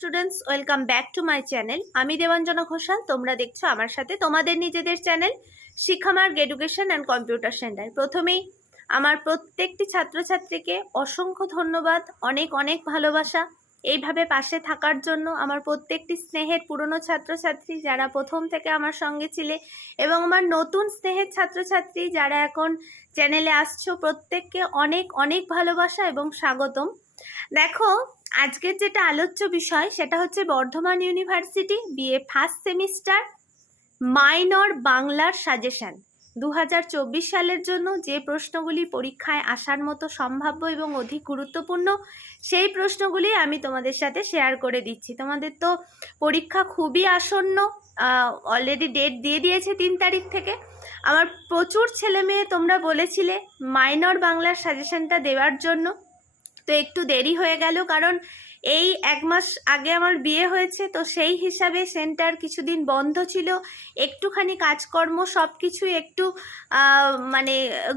Students, welcome back to my channel. আমি দেবাঞ্জনা ঘোষাল, তোমরা দেখছো আমার সাথে তোমাদের নিজেদের channel Shikshamarg education and computer centre. প্রথমেই আমার প্রত্যেকটি ছাত্রছাত্রীকে অসংখ্য ধন্যবাদ, অনেক অনেক ভালোবাসা এইভাবে পাশে থাকার জন্য। আমার প্রত্যেকটি স্নেহের পুরনো ছাত্রছাত্রী যারা প্রথম থেকে আমার সঙ্গে ছিলে এবং আমার নতুন স্নেহের ছাত্রছাত্রী যারা এখন চ্যানেলে আসছো, প্রত্যেককে অনেক অনেক ভালোবাসা এবং স্বাগতম। দেখো, আজকের যেটা আলোচ্য বিষয় সেটা হচ্ছে Bardhaman university BA first semester minor বাংলার সাজেশন 2024 সালের জন্য যে প্রশ্নগুলি পরীক্ষায় আসার মতো সম্ভাব্য এবং অধিক গুরুত্বপূর্ণ, সেই প্রশ্নগুলি আমি তোমাদের সাথে শেয়ার করে দিচ্ছি। তোমাদের তো পরীক্ষা খুবই আসন্ন, অলরেডি ডেট দিয়ে দিয়েছে 3 তারিখ থেকে। আমার প্রচুর ছেলে মেয়ে তোমরা বলেছিলে মাইনর বাংলার সাজেশনটা দেওয়ার জন্য, তো একটু দেরি হয়ে গেল কারণ এই 1 মাস আগে আমার বিয়ে হয়েছে, তো সেই হিসাবে সেন্টার কিছুদিন বন্ধ ছিল, একটুখানি কাজকর্ম সব কিছুই একটু মানে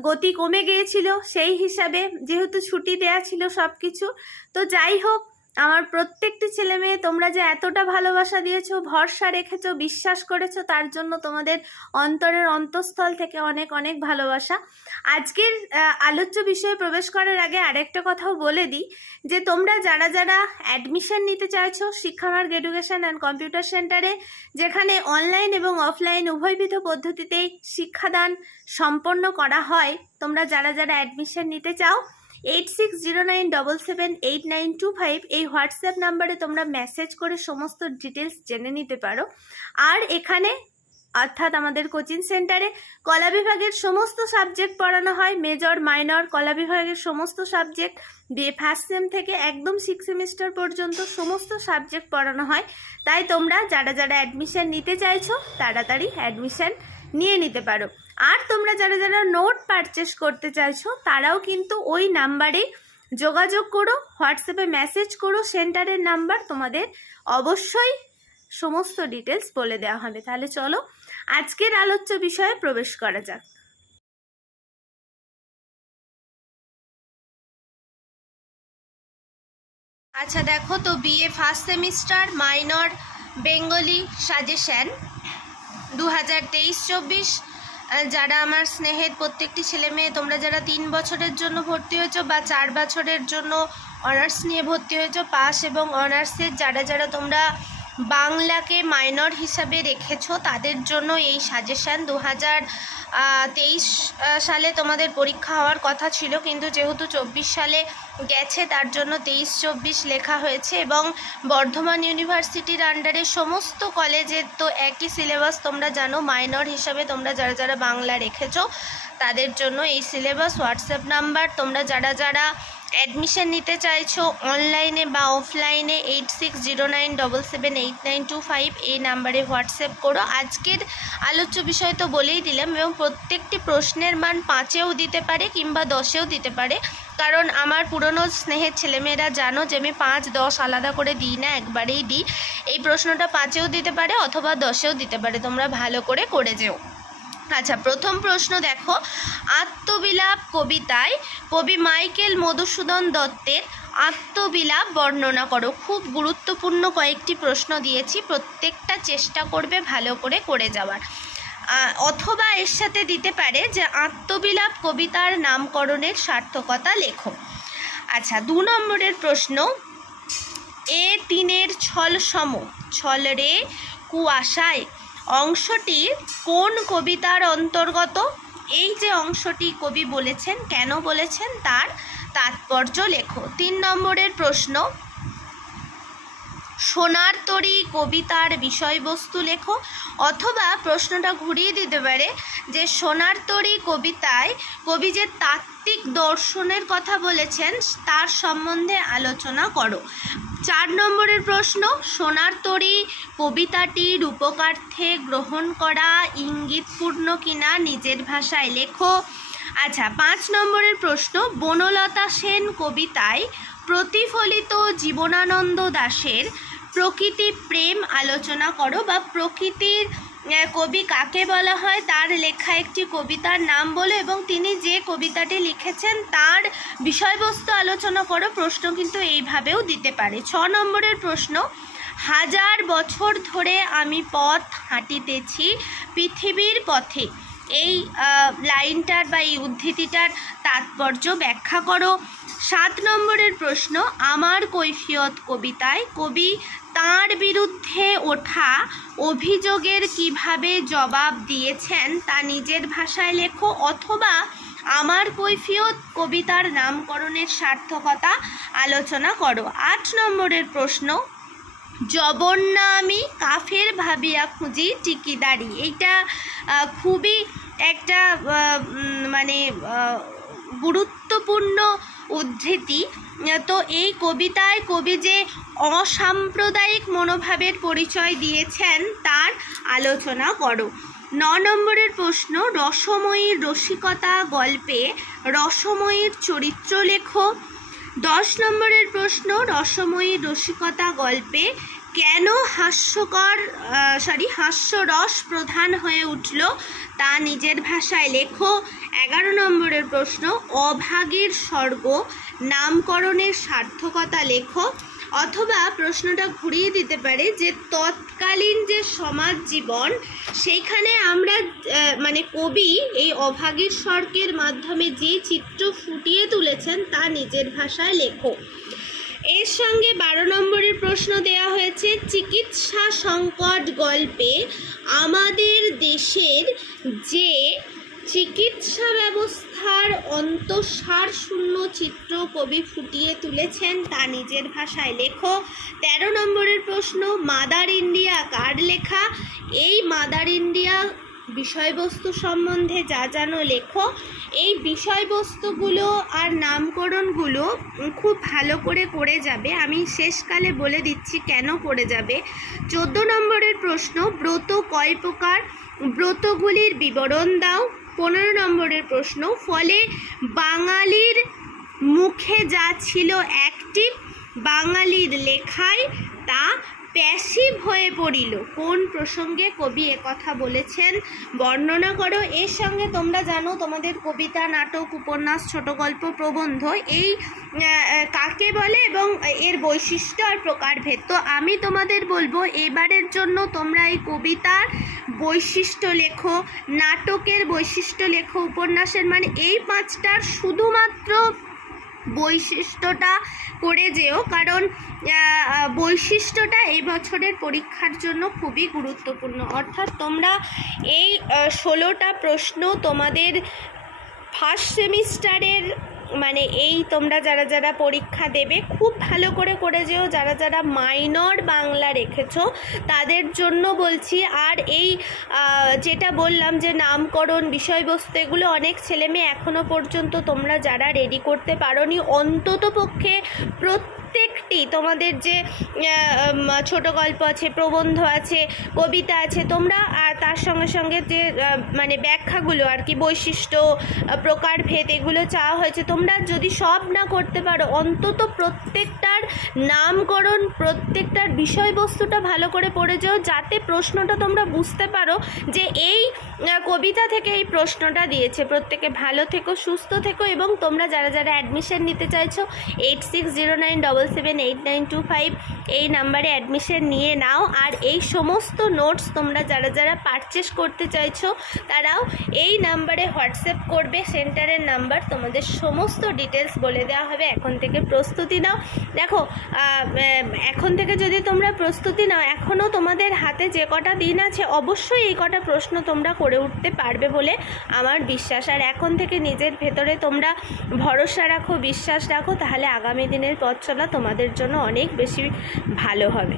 গতি কমে গিয়েছিল। সেই হিসাবে যেহেতু ছুটি দেয়া ছিল সব কিছু, তো যাই হোক, আমার প্রত্যেকটি ছেলে মেয়ে তোমরা যে এতটা ভালোবাসা দিয়েছো, ভরসা রেখেছো, বিশ্বাস করেছো, তার জন্য তোমাদের অন্তরের অন্তঃস্থল থেকে অনেক অনেক ভালোবাসা। আজকের আলোচ্য বিষয়ে প্রবেশ করার আগে আরেকটা কথাও বলে দিই যে তোমরা যারা যারা অ্যাডমিশন নিতে চাইছো শিক্ষামার্গ এডুকেশন অ্যান্ড কম্পিউটার সেন্টারে, যেখানে অনলাইন এবং অফলাইন উভয়বিধ পদ্ধতিতেই শিক্ষাদান সম্পন্ন করা হয়, তোমরা যারা যারা অ্যাডমিশন নিতে চাও 8609778925 এই হোয়াটসঅ্যাপ নাম্বারে তোমরা মেসেজ করে সমস্ত ডিটেলস জেনে নিতে পারো। আর এখানে অর্থাৎ আমাদের কোচিং সেন্টারে কলা বিভাগের সমস্ত সাবজেক্ট পড়ানো হয়, মেজর মাইনর কলা বিভাগের সমস্ত সাবজেক্ট, বিএ ফার্স্ট সেম থেকে একদম 6 সেমিস্টার পর্যন্ত সমস্ত সাবজেক্ট পড়ানো হয়। তাই তোমরা যারা যারা অ্যাডমিশন নিতে চাইছো তাড়াতাড়ি অ্যাডমিশন নিয়ে নিতে পারো। আর তোমরা যারা যারা নোট পারচেস করতে চাইছো তারাও কিন্তু ওই নাম্বারে যোগাযোগ করো, হোয়াটসঅ্যাপে মেসেজ করো, সেন্টারের নাম্বার, তোমাদের অবশ্যই সমস্ত ডিটেলস বলে দেওয়া হবে। তাহলে চলো আজকের আলোচ্য বিষয়ে প্রবেশ করা যাক। আচ্ছা দেখো, তো BA first semester minor Bengali suggestion 2023-24, যারা আমার স্নেহের প্রত্যেকটি ছেলে মেয়ে তোমরা যারা 3 বছরের জন্য ভর্তি হয়েছো বা 4 বছরের জন্য অনার্স নিয়ে ভর্তি হয়েছো, পাস এবং অনার্সের যারা যারা তোমরা বাংলাকে মাইনর হিসাবে রেখেছো, তাদের জন্য এই সাজেশন 2023 সালে তোমাদের পরীক্ষা হওয়ার কথা ছিল, কিন্তু যেহেতু 24 সালে গেছে তার জন্য 23-24 লেখা হয়েছে। এবং বর্ধমান ইউনিভার্সিটির আন্ডারে সমস্ত কলেজের তো একই সিলেবাস, তোমরা জানো মাইনর হিসাবে তোমরা যারা যারা বাংলা রেখেছো তাদের জন্য এই সিলেবাস। হোয়াটসঅ্যাপ নাম্বার তোমরা যারা যারা অ্যাডমিশন নিতে চাইছো অনলাইনে বা অফলাইনে 8609778925 এই নাম্বারে হোয়াটসঅ্যাপ করো। আজকের আলোচ্য বিষয় তো বলেই দিলাম, এবং প্রত্যেকটি প্রশ্নের মান 5-এও দিতে পারে কিংবা 10-এও দিতে পারে, কারণ আমার পুরনো স্নেহের ছেলেমেয়েরা জানো যে আমি 5-10 আলাদা করে দিই না, একবারেই দিই। এই প্রশ্নটা 5-এও দিতে পারে অথবা 10-এও দিতে পারে, তোমরা ভালো করে যেও। আচ্ছা, প্রথম প্রশ্ন দেখো, আত্মবিলাপ কবিতায় কবি মাইকেল মধুসূদন দত্তের আত্মবিলাপ বর্ণনা করো। খুব গুরুত্বপূর্ণ কয়েকটি প্রশ্ন দিয়েছি, প্রত্যেকটা চেষ্টা করবে ভালো করে যাওয়ার। অথবা এর সাথে দিতে পারে যে আত্মবিলাপ কবিতার নামকরণের সার্থকতা লেখো। আচ্ছা, 2 নম্বরের প্রশ্ন, এ তিনের ছল সম ছল রে কুয়াশায় অংশটি কোন কবিতার অন্তর্গত? এই যে অংশটি কবি বলেছেন, কেন বলেছেন তার তাৎপর্য লেখো। 3 নম্বরের প্রশ্ন, সোনার তরী কবিতার বিষয়বস্তু লেখো। অথবা প্রশ্নটা ঘুরিয়ে দিতে পারে যে সোনার তরী কবিতায় কবি যে তাত্ত্বিক দর্শনের কথা বলেছেন তার সম্বন্ধে আলোচনা করো। 4 নম্বরের প্রশ্ন, সোনার তরী কবিতাটি রূপকার্থে গ্রহণ করা ইঙ্গিতপূর্ণ কিনা নিজের ভাষায় লেখো। আচ্ছা, 5 নম্বরের প্রশ্ন, বনলতা সেন কবিতায় প্রতিফলিত জীবনানন্দ দাশের প্রকৃতি প্রেম আলোচনা করো, বা প্রকৃতির কবি কাকে বলা হয়, তার লেখা একটি কবিতার নাম বলো এবং তিনি যে কবিতাটি লিখেছেন তার বিষয়বস্তু আলোচনা করো। প্রশ্ন কিন্তু এইভাবেও দিতে পারে। 6 নম্বরের প্রশ্ন, 1000 বছর ধরে আমি পথ হাঁটিতেছি পৃথিবীর পথে। এই লাইনটার বা এই উদ্ধৃতিটার তাৎপর্য ব্যাখ্যা করো। 7 নম্বরের প্রশ্ন, আমার কৈফিয়ত কবিতায় কবি তাঁর বিরুদ্ধে ওঠা অভিযোগের কিভাবে জবাব দিয়েছেন তা নিজের ভাষায় লেখো, অথবা আমার কৈফিয়ত কবিতার নামকরণের সার্থকতা আলোচনা করো। 8 নম্বরের প্রশ্ন, জবন্না আমি কাফের ভাবিয়া খুঁজি টিকিদারি। এইটা খুবই একটা মানে গুরুত্বপূর্ণ উদ্ধৃতি। তো এই কবিতায় কবি যে অসাম্প্রদায়িক মনোভাবের পরিচয় দিয়েছেন তার আলোচনা করো। 9 নম্বরের প্রশ্ন, রসময়ীর রসিকতা গল্পে রসময়ীর চরিত্র লেখো। 10 নম্বরের প্রশ্ন, রসময়ীর রসিকতা গল্পে কেন হাস্যরস প্রধান হয়ে উঠল তা নিজের ভাষায় লেখো। 11 নম্বরের প্রশ্ন, অভাগীর স্বর্গ নামকরণের সার্থকতা লেখো, অথবা প্রশ্নটা ঘুরিয়ে দিতে পারে যে তৎকালীন যে সমাজ জীবন সেইখানে আমরা মানে কবি এই অভাগীর স্বর্গের মাধ্যমে যে চিত্র ফুটিয়ে তুলেছেন তা নিজের ভাষায় লেখো। এর সঙ্গে 12 নম্বরের প্রশ্ন দেয়া হয়েছে, চিকিৎসা সংকট গল্পে আমাদের দেশের যে চিকিৎসা ব্যবস্থার অন্তঃসার শূন্য চিত্র কবি ফুটিয়ে তুলেছেন তা নিজের ভাষায় লেখো। 13 নম্বরের প্রশ্ন, মাদার ইন্ডিয়া কার লেখা। এই মাদার ইন্ডিয়া বিষয়বস্তু সম্বন্ধে যা জানো লেখো। এই বিষয়বস্তুগুলো আর নামকরণগুলো খুব ভালো করে যাবে, আমি শেষকালে বলে দিচ্ছি কেন করে যাবে। 14 নম্বরের প্রশ্ন, ব্রত কয় প্রকার, ব্রতগুলির বিবরণ দাও। 15 নম্বরের প্রশ্ন, ফলে বাঙালির মুখে যা ছিল অ্যাক্টিভ, বাঙালির লেখায় তা প্যাসিভ হয়ে পড়িল। কোন প্রসঙ্গে কবি কথা বলেছেন বর্ণনা করো। এর সঙ্গে তোমরা জানো তোমাদের কবিতা, নাটক, উপন্যাস, ছোট গল্প, প্রবন্ধ এই কাকে বলে এবং এর বৈশিষ্ট্য আর প্রকারভেদ। তো আমি তোমাদের বলবো এবারের জন্য তোমরা এই কবিতার বৈশিষ্ট্য লেখো, নাটকের বৈশিষ্ট্য লেখো, উপন্যাসের মানে এই 5টার শুধুমাত্র বৈশিষ্ট্যটা করে যেও, কারণ বৈশিষ্ট্যটা এই বছরের পরীক্ষার জন্য খুবই গুরুত্বপূর্ণ। অর্থাৎ তোমরা এই 16টা প্রশ্ন তোমাদের ফার্স্ট সেমিস্টারের মানে এই তোমরা যারা যারা পরীক্ষা দেবে খুব ভালো করে যেও, যারা যারা মাইনর বাংলা রেখেছো তাদের জন্য বলছি। আর এই যেটা বললাম যে নামকরণ, বিষয়বস্তু, এগুলো অনেক ছেলেমেয়ে এখনও পর্যন্ত তোমরা যারা রেডি করতে পারোনি, অন্তত পক্ষে প্রত্যেকটি তোমাদের যে ছোট গল্প আছে, প্রবন্ধ আছে, কবিতা আছে, তোমরা তার সঙ্গে সঙ্গে যে মানে ব্যাখ্যাগুলো আর কি, বৈশিষ্ট্য, প্রকারভেদ এগুলো চাওয়া হয়েছে, তোমরা যদি সব না করতে পারো অন্তত প্রত্যেকটার নামকরণ, প্রত্যেকটার বিষয়বস্তুটা ভালো করে পড়ে যাও, যাতে প্রশ্নটা তোমরা বুঝতে পারো যে এই কবিতা থেকে এই প্রশ্নটা দিয়েছে। প্রত্যেকে ভালো থেকো, সুস্থ থেকো এবং তোমরা যারা যারা অ্যাডমিশন নিতে চাইছো 8609778925 এই নাম্বারে অ্যাডমিশন নিয়ে নাও। আর এই সমস্ত নোটস তোমরা যারা যারা পারচেস করতে চাইছো তারাও এই নাম্বারে হোয়াটসঅ্যাপ করবে, সেন্টারের নাম্বার, তোমাদের সমস্ত ডিটেলস বলে দেওয়া হবে। এখন থেকে প্রস্তুতি নাও। দেখো এখন থেকে যদি তোমরা প্রস্তুতি নাও, এখনও তোমাদের হাতে যে কটা দিন আছে অবশ্যই এই কটা প্রশ্ন তোমরা করে উঠতে পারবে বলে আমার বিশ্বাস। আর এখন থেকে নিজের ভেতরে তোমরা ভরসা রাখো, বিশ্বাস রাখো, তাহলে আগামী দিনের পথ চলা তোমাদের জন্য অনেক বেশি ভালো হবে।